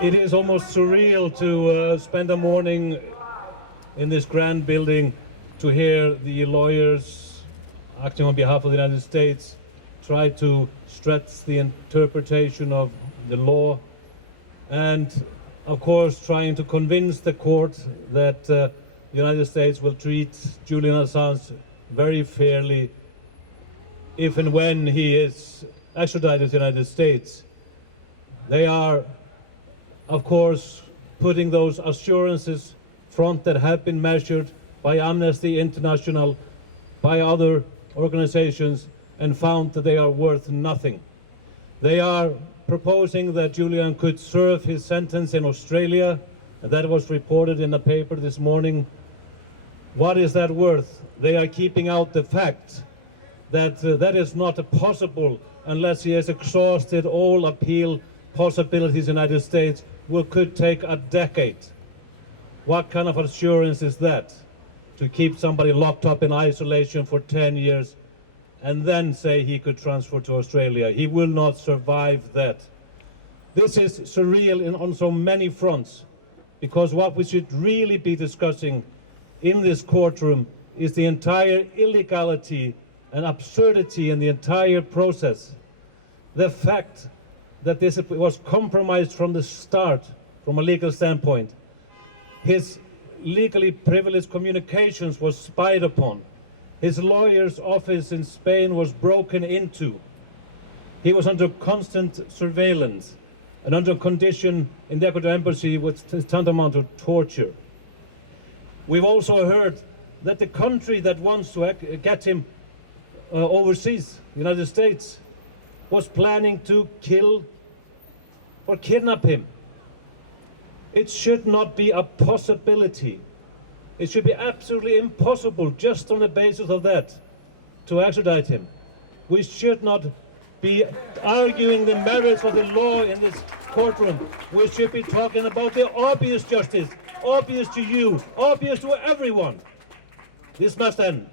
It is almost surreal to spend a morning in this grand building to hear the lawyers acting on behalf of the United States try to stretch the interpretation of the law and, of course, trying to convince the court that the United States will treat Julian Assange very fairly if and when he is extradited to the United States. They are, of course, putting those assurances front that have been measured by Amnesty International, by other organizations, and found that they are worth nothing. They are proposing that Julian could serve his sentence in Australia, and that was reported in the paper this morning. What is that worth? They are keeping out the fact that that is not possible unless he has exhausted all appeal possibilities in the United States, which could take a decade. What kind of assurance is that? To keep somebody locked up in isolation for 10 years and then say he could transfer to Australia. He will not survive that. This is surreal on so many fronts, because what we should really be discussing in this courtroom is the entire illegality and absurdity in the entire process. The fact that this was compromised from the start, from a legal standpoint. His legally privileged communications was spied upon. His lawyer's office in Spain was broken into. He was under constant surveillance and under condition in the Ecuador embassy which is tantamount to torture. We've also heard that the country that wants to get him overseas, the United States, was planning to kill or kidnap him. It should not be a possibility. It should be absolutely impossible, just on the basis of that, to extradite him. We should not be arguing the merits of the law in this courtroom. We should be talking about the obvious justice, obvious to you, obvious to everyone. This must end.